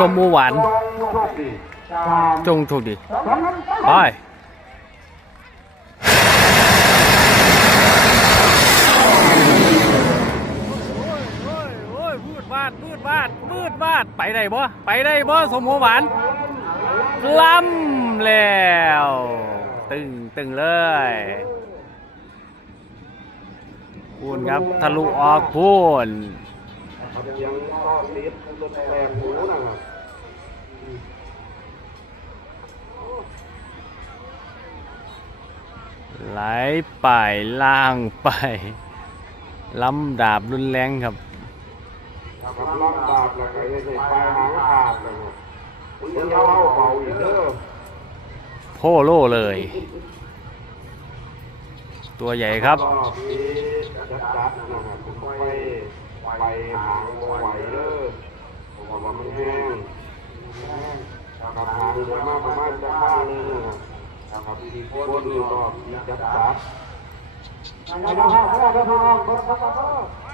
สมหวานจงถูกดีไปมืดวาดไปได้บ่สมหวานล้ำแล้วตึงเลยพูนครับทะลุออกพูนไหลไปล่างไปล้ำดาบรุนแรงครับล้ำดาบแล้วก็จะใส่ปลายหางขาดเลยคุณยังเล่าเบาอีกเด้อโพโลเลยตัวใหญ่ครับจัดนะครับคุณไปหางไหวเด้อผมว่ามันแห้งกับหางเดือดมากประมาณจะข้างนึงนะครับอีกคนนึงก็จัดนะครับ